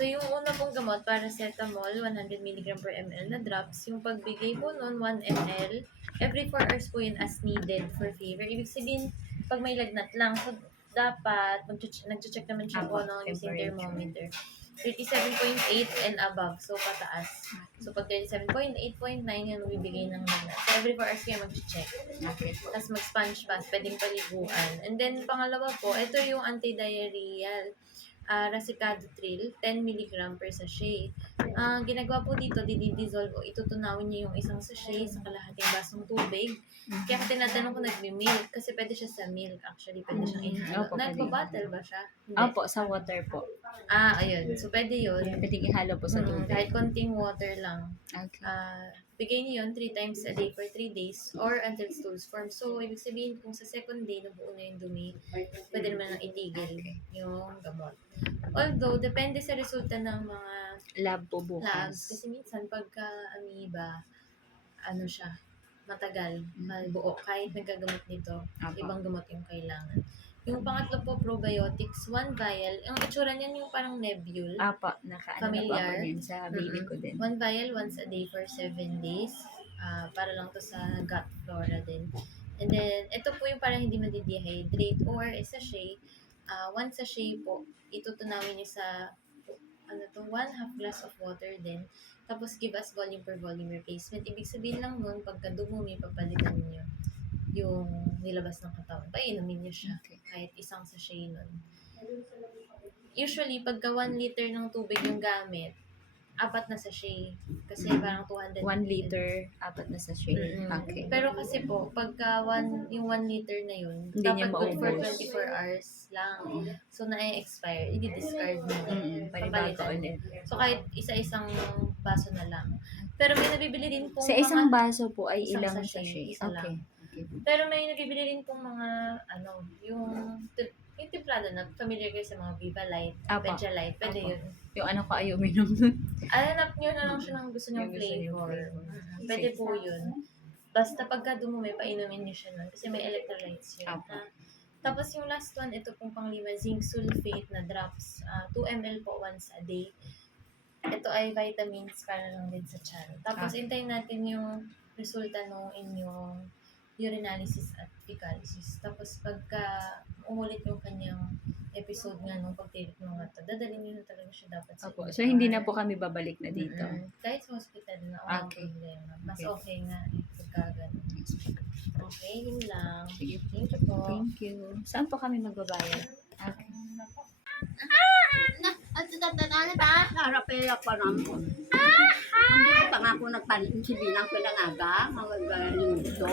So, yung una pong gamot, paracetamol, 100 mg per ml na drops. Yung pagbigay po nun, 1 ml. Every 4 hours po yun as needed for fever. Ibig sabihin, pag may lagnat lang, so dapat, nag-check naman siya po using thermometer. 37.8 and above. So, pataas. So, pag 37.8.9, yan bibigay ng lagnat. So, every 4 hours kayo mag-check. Okay. Tapos mag-sponge bath, pwedeng paliguan. And then, pangalawa po, ito yung anti-diarrheal. Racecadotril, 10 mg per sachet. Ginagawa po dito, didi-dissolve o itutunawin niyo yung isang sachet sa kalahating basong tubig. Kaya ako tinatanong ko nagmi-milk kasi pwede siya sa milk actually, pwede siyang ihalo. Opo, Nagpa-bottle ba siya? Hindi. Opo, sa water po. Ayun. So, pwede yun. Pwedeng ihalo po sa tubig. Kahit konting water lang. Okay. Bigay niyo yun 3 times a day for 3 days or until stools form. So, ibig sabihin kung sa second day nabuo na yung dumi, pwede naman nang itigil yung gamot. Although, depende sa resulta ng mga Lab po bukas. labs. Kasi minsan, pagka amoeba, ano siya, matagal, malbuo. Kahit nagagamot nito, ibang gamot yung kailangan. Yung pangatlo po, probiotics, 1 vial. Ang itsura niyan yung parang nebule. Apa, nakaano na po ako din sa baby ko din. 1 vial once a day for 7 days. Para lang to sa gut flora din. And then, ito po yung parang hindi madi-dehydrate or sachet. 1 sachet po, itutunawin niyo sa 1/2 glass of water din. Tapos, give us volume per volume replacement. Ibig sabihin lang nun, pagka dumumi, papalitan niyo yung nilabas ng katawan. Painumin niyo siya. Kahit isang sachet nun. Usually, pagka 1 liter ng tubig yung gamit, 4 na sachet. Kasi parang 200 1 liter, 4 na sachet. Okay. Pero kasi po, pagka yung 1 liter na yun, Hindi niya dapat good for maubos. 24 hours lang. So, na-expire, i-discard mo. Panibago ulit. So, kahit isa-isang baso na lang. Pero may nabibili din pong Sa isang baso po ay isang ilang sachet, sachet? isa lang. Okay. Pero may nabibili din pong mga, yung timplado na, familiar kayo sa mga Viva Light, Apa. Veja Light, pwede Apa. yun. Yung ano ko ayaw minom. Hanap nyo na lang siya ng gusto niyong Yung gusto niyong flavor. flavor. Pwede po yun. Basta pagka dumumi, painumin niyo siya nun. Kasi may electrolytes yun. Apa. Tapos yung last one, ito pong pang-5, zinc sulfate na drops. 2 ml po once a day. Ito ay vitamins para lang din sa tiyan. Tapos hintayin natin yung resulta ng inyong urinalysis at fecalysis. Tapos pagka umulit yung kanyang episode nga nung pagtirik ng mata, dadalhin nyo na talaga siya dapat sa Opo. So, hindi na po kami babalik na dito. Kahit sa hospital na Okay. problema. Mas Okay. okay nga pagka ganun. Okay, yun lang. Sige. Thank you po. Thank you. Saan po kami magbabayad? Okay. At tatanala ta, narapela pa naman. Hindi pa nga ako nagpanin si Binang ko lang aga, mga galing dito.